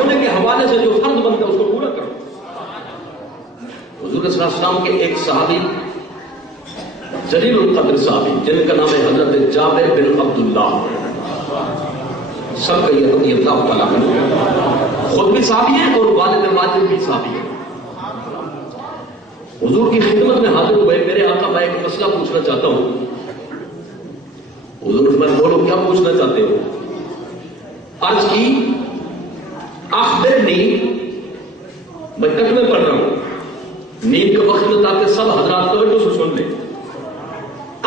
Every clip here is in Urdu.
ہونے کے حوالے سے جو فرض بنتا ہے اس کو پورا کرو۔ حضور صلی اللہ علیہ وسلم کے ایک صحابی جلیل القدر صحابی جن کا نام ہے حضرت جابر بن عبداللہ، سب کا یہ رضی اللہ تعالیٰ عنہ، خود بھی صحابی ہیں اور والد ماجد بھی صحابی ہیں۔ حضور کی خدمت میں حاضر ہوئے، میرے آقا میں ایک مسئلہ پوچھنا چاہتا ہوں۔ حضور میں بولو کیا پوچھنا چاہتے ہو؟ عرض کی اخبرنی، میں کٹ میں پڑھ رہا ہوں نیند کے وقت میں تاکہ سب حضرات توجہ سے سن لیں۔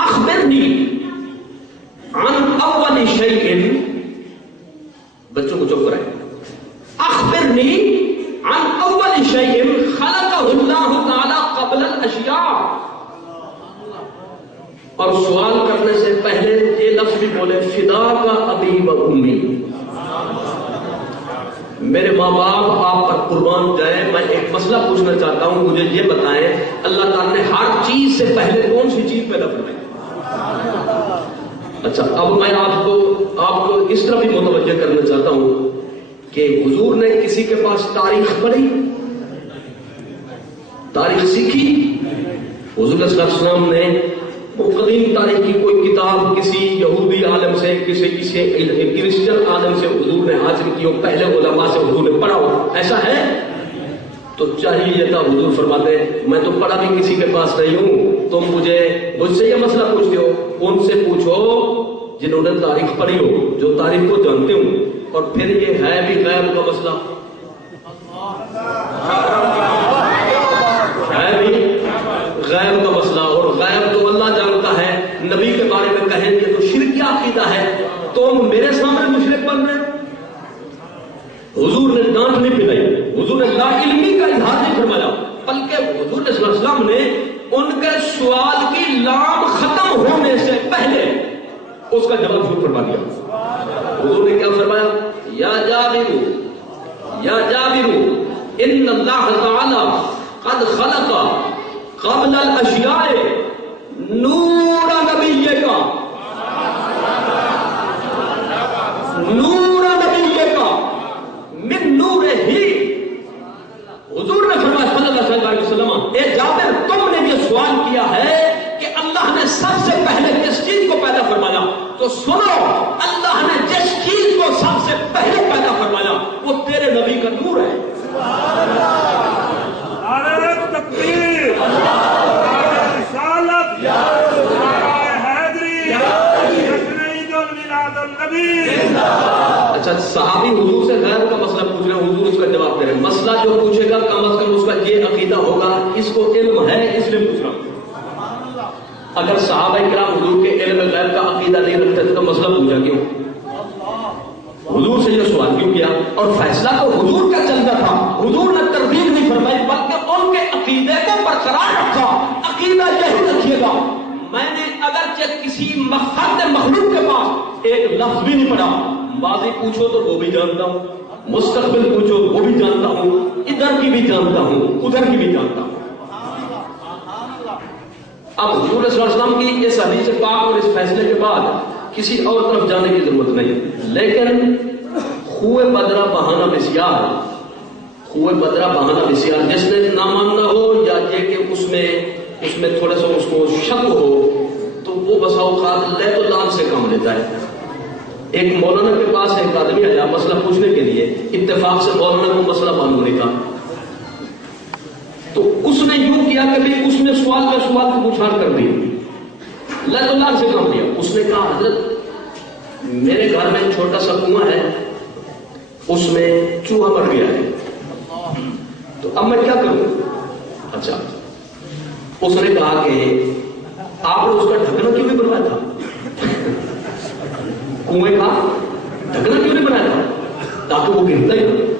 اخبرنی عن اول شیء، بچوں کو چپ کرائیں، اخبرنی عن اول شیء خلقہ اللہ تعالی قبل الاشیاء، اور سوال کرنے سے پہلے یہ لفظ بھی بولے فدا کا ابی و امی، میرے ماں باپ آپ پر قربان جائے، میں ایک مسئلہ پوچھنا چاہتا ہوں، مجھے یہ بتائیں اللہ تعالیٰ نے ہر چیز سے پہلے کون سی چیز پیدا فرمائی؟ اچھا اب میں آپ کو اس طرح بھی متوجہ کرنا چاہتا ہوں کہ حضور نے کسی کے پاس تاریخ پڑھی، تاریخ سیکھی؟ حضور صلی اللہ علیہ وسلم نے وہ قدیم تاریخ کی کوئی کتاب کسی یہودی عالم سے، کسی کرسچن عالم سے حضور نے حاصل کی ہو، پہلے علماء سے حضور نے پڑھا ہو، ایسا ہے؟ تو چاہیے یہ تھا، حضور فرماتے میں تو پڑھا بھی کسی کے پاس نہیں ہوں، تم مجھ سے یہ مسئلہ پوچھتے ہو، ان سے پوچھو جنہوں نے تاریخ پڑھی ہو، جو تاریخ کو جانتے ہوں۔ اور پھر یہ ہے بھی غیب کا مسئلہ، ہے بھی غیب کا مسئلہ، اور غیب تو اللہ جانتا ہے، نبی کے بارے میں کہیں گے تو شرکیہ عقیدہ ہے، تم میرے سامنے مشرک بن رہے۔ حضور نے ڈانٹ نہیں پلائی، حضور نے لا علمی کا اظہار نہیں فرمایا، بلکہ حضور صلی اللہ علیہ وسلم نے ان کے سوال کی لام ختم ہونے سے پہلے اس کا جواب شروع فرما دیا۔ حضور نے کیا فرمایا؟ یا جابر ان اللہ تعالی قد خلق قبل الاشیاء نور نبی کا، نور نبی کا من نور ہی۔ حضور نے فرمایا صلی اللہ علیہ وسلم، اے جابر تم نے یہ سوال کیا ہے کہ اللہ نے سب سے پہلے کس چیز کو پیدا فرمایا، تو سنو اللہ نے جس چیز کو سب سے پہلے پیدا فرمایا وہ تیرے نبی کا نور ہے۔ نعرہ تکبیر، نعرہ رسالت، نعرہ حیدری، جشن عید المیلاد النبی۔ اچھا صحابی حضور سے غیر کا مسئلہ پوچھ رہے ہیں، حضور اس کا جواب دے رہے ہیں، مسئلہ جو پوچھے گا کم از کم اس کا یہ عقیدہ ہوگا اس کو علم ہے اس لیے پوچھ رہا ہوں۔ اگر صحابہ کرام حضور کے علم غیب کا عقیدہ نہیں رکھتے تھے تو مسئلہ پوچھا کیوں؟ حضور سے یہ سوال کیوں کیا؟ اور فیصلہ تو حضور کا چلتا تھا، حضور نے تردید نہیں فرمائی بلکہ ان کے عقیدے کو برقرار رکھا۔ عقیدہ یہی رکھیے گا، میں نے اگرچہ کسی فرد مخلوق کے پاس ایک لفظ بھی نہیں پڑھا، ماضی پوچھو تو وہ بھی جانتا ہوں، مستقبل پوچھو وہ بھی جانتا ہوں، ادھر کی بھی جانتا ہوں ادھر کی بھی جانتا ہوں۔ اب حضور صلی اللہ علیہ وسلم کی اس حدیث پاک اور اس فیصلے کے بعد کسی اور طرف جانے کی ضرورت نہیں، لیکن خوہ بدرہ بہانہ بسیار، خوہ بدرہ بہانہ بسیار، جس نے نہ ماننا ہو یا یہ کہ اس میں تھوڑا سا اس کو شک ہو تو وہ بسا اوقات لے تو لام سے کام لیتا ہے۔ ایک مولانا کے پاس ایک آدمی آیا مسئلہ پوچھنے کے لیے، اتفاق سے مولانا کو مسئلہ معلوم نہیں تھا، تو اس نے یوں کیا کہ اس نے سوال کا سوال کو پوچھان کر دی، لے تو لام سے کام لیا۔ اس نے کہا حضرت میرے گھر میں چھوٹا سا کنواں ہے، اس میں چوہا مر گیا ہے، تو اب میں کیا کروں؟ اچھا اس نے کہا کہ آپ نے اس کا ڈھکنا کیوں نہیں بنوایا تھا؟ کنویں کا ڈھکنا کیوں نہیں بنایا تھا؟ تاکہ وہ گرتا ہی نہ۔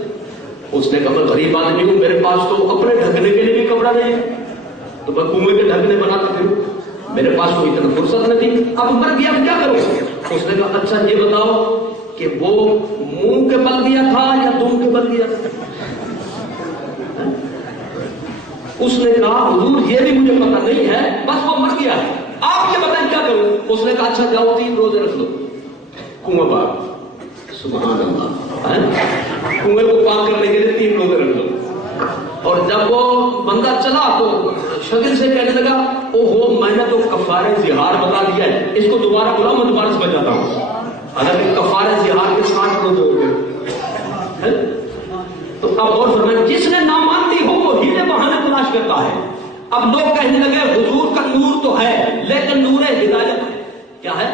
اس نے کہا میں غریب آدمی ہوں، میرے پاس تو اپنے ڈھکنے کے لیے بھی کپڑا نہیں ہے، تو میں کنویں کے ڈھکنے بناتا ہوں، میرے پاس کوئی اتنا فرصت نہیں تھی، اب مر گیا اب کیا کروں؟ اس نے کہا اچھا یہ بتاؤ کہ وہ منہ کے بل گیا تھا یا دم کے بل گیا تھا؟ اس نے کہا حضور یہ بھی مجھے پتہ نہیں ہے، بس وہ مر گیا ہے، آپ یہ بتائیں کیا کروں؟ اس نے کہا اچھا جاؤ 3 روزے رکھ لو، کنواں پار۔ سبحان اللہ، کنویں کو پاک کرنے کے لیے 3 لوگ رکھ دو. اور جب وہ بندہ چلا تو شاگرد سے کہنے لگا او ہو میں نے تو کفارہ زہار بتا دیا ہے, اس کو دوبارہ بلاؤ میں دوبارہ سمجھ جاتا ہوں. حالانکہ کفارہ زہار کے 60 لوگ ہو گئے. تو اب غور فرمائیں, جس نے نامانتی ہو وہ ہیلے بہانے تلاش کرتا ہے. اب لوگ کہنے لگے حضور کا نور تو ہے لیکن نور ہدایت ہے. کیا ہے؟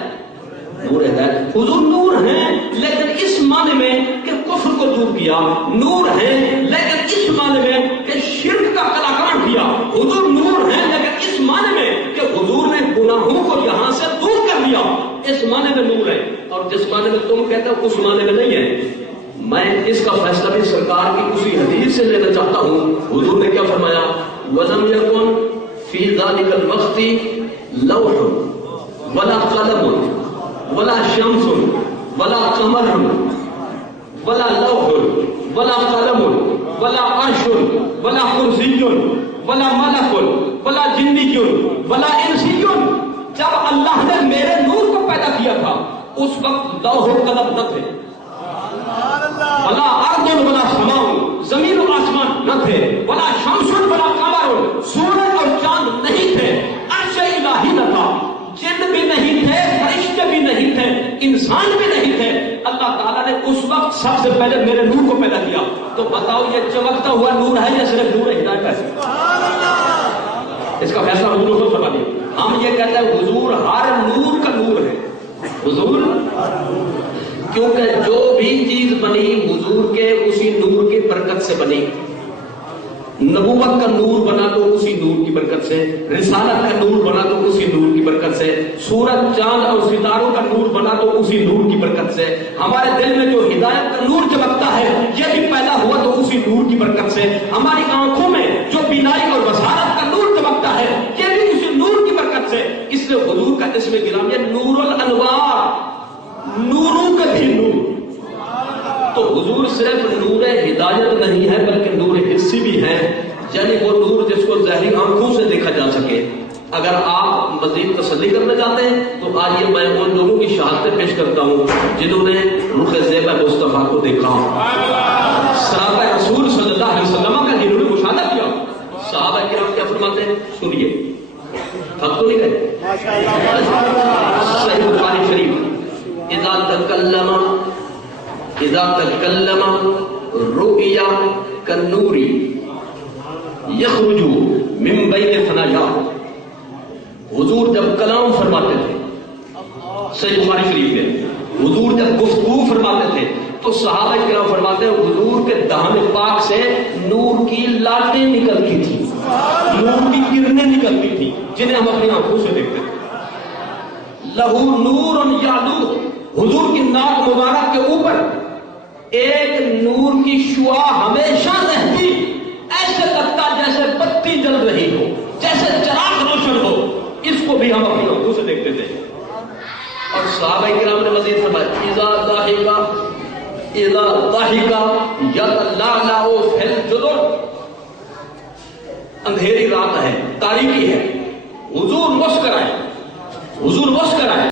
نور ہدایت. حضور نور ہیں لیکن اس معنی میں کہ کفر کو دور کیا, نور ہیں لیکن اس معنی میں کہ شرک کا کلاکان کیا. حضور نور ہیں لیکن اس معنی میں کہ حضور نے گناہوں کو یہاں سے دور کر دیا, اس معنی میں نور ہے. اور جس معنی میں تم کہتے ہو اس معنی میں نہیں ہے. میں اس کا فیصلہ بھی سرکار کی اسی حدیث سے لینا چاہتا ہوں. حضور نے کیا فرمایا؟ وَلَمْ يَكُنْ فِي ذَلِكَ الْوَقْتِ لَوْحٌ وَلَا قَلَمٌ وَلَا شَمْسٌ وَلَا قَمَرٌ وَلَا لَوْحٌ وَلَا قَلَمٌ وَلَا عَرْشٌ وَلَا كُرْسِيٌّ وَلَا مَلَكٌ وَلَا جِنِّيٌّ وَلَا إِنسِيٌّ. جب اللہ نے میرے نور کو پیدا کیا تھا اس وقت لوح و قلم نہ تھے, ولا ارض ولا سماء, زمین و آسمان نہ تھے, ولا شمس ولا قمر, سورج اور چاند نہیں تھے, عرش الہی نہ تھا, جن بھی نہیں تھے, فرشتے بھی نہیں تھے, انسان بھی نہیں تھے. اللہ تعالیٰ نے اس وقت سب سے پہلے میرے نور کو پیدا کیا. تو بتاؤ یہ چمکتا ہوا نور ہے یا صرف نور ہدایت ہے؟ اس کا فیصلہ حضور کو فرما دیا. ہم یہ کہتے ہیں حضور ہر نور کا نور ہے. حضور کیونکہ جو بھی چیز بنی حضور کے اسی نور کی برکت سے بنی. نبوت کا نور بنا تو اسی نور کی برکت سے, رسالت کا نور بنا تو اسی نور کی برکت سے, سورج چاند اور ستاروں کا نور بنا تو اسی نور کی برکت سے. ہمارے دل میں جو ہدایت کا نور چمکتا ہے یہ بھی پیدا ہوا تو اسی نور کی برکت سے. ہماری آنکھوں میں جو بینائی اور بصارت کا نور چمکتا ہے یہ بھی اسی نور کی برکت سے. اس لیے حضور کا اسم گرامی ہے نور الانوار, نوروں کا بھی نور. تو حضور صرف نور ہدایت نہیں ہے بلکہ نور حسی بھی ہے, یعنی وہ نور جس کو ظاہری آنکھوں سے دیکھا جا سکے. اگر آپ مزید تسلی کرنا چاہتے ہیں تو آئیے میں ان لوگوں کی شہادتیں پیش کرتا ہوں جنہوں نے رخ زیبہ مصطفیٰ کو دیکھا, صحابہ رسول صلی اللہ علیہ وسلم کا جنہوں نے مشاہدہ کیا. صحابہ کرام کیا فرماتے ہیں سنیے, حق تو نہیں کہتے. صحیح بخاری شریف, اذا تکلم رؤیا کالنور یخرج من بین ثنایاہ. حضور جب کلام فرماتے تھے, صحیح بخاری شریف میں حضور جب گفتگو فرماتے تھے تو صحابہ کرام فرماتے ہیں حضور کے دہان پاک سے نور کی لاٹیں نکلتی تھی, نور کی کرنیں نکلتی تھی جنہیں ہم اپنی آنکھوں سے دیکھتے تھے. لہو نور یعلو, حضور کی ناک مبارک کے اوپر ایک نور کی شعاع ہمیشہ رہتی, ایسے لگتا جیسے بتی جل رہی ہو, جیسے چراغ روشن ہو. اس کو بھی ہم اپنی آنکھوں سے دیکھتے تھے. اور صحابہ کرام نے مزید فرمایا اذا ضحک یتلألأ فی الجدر. اندھیری رات ہے, تاریکی ہے, حضور مسکرائے, حضور مسکرائے.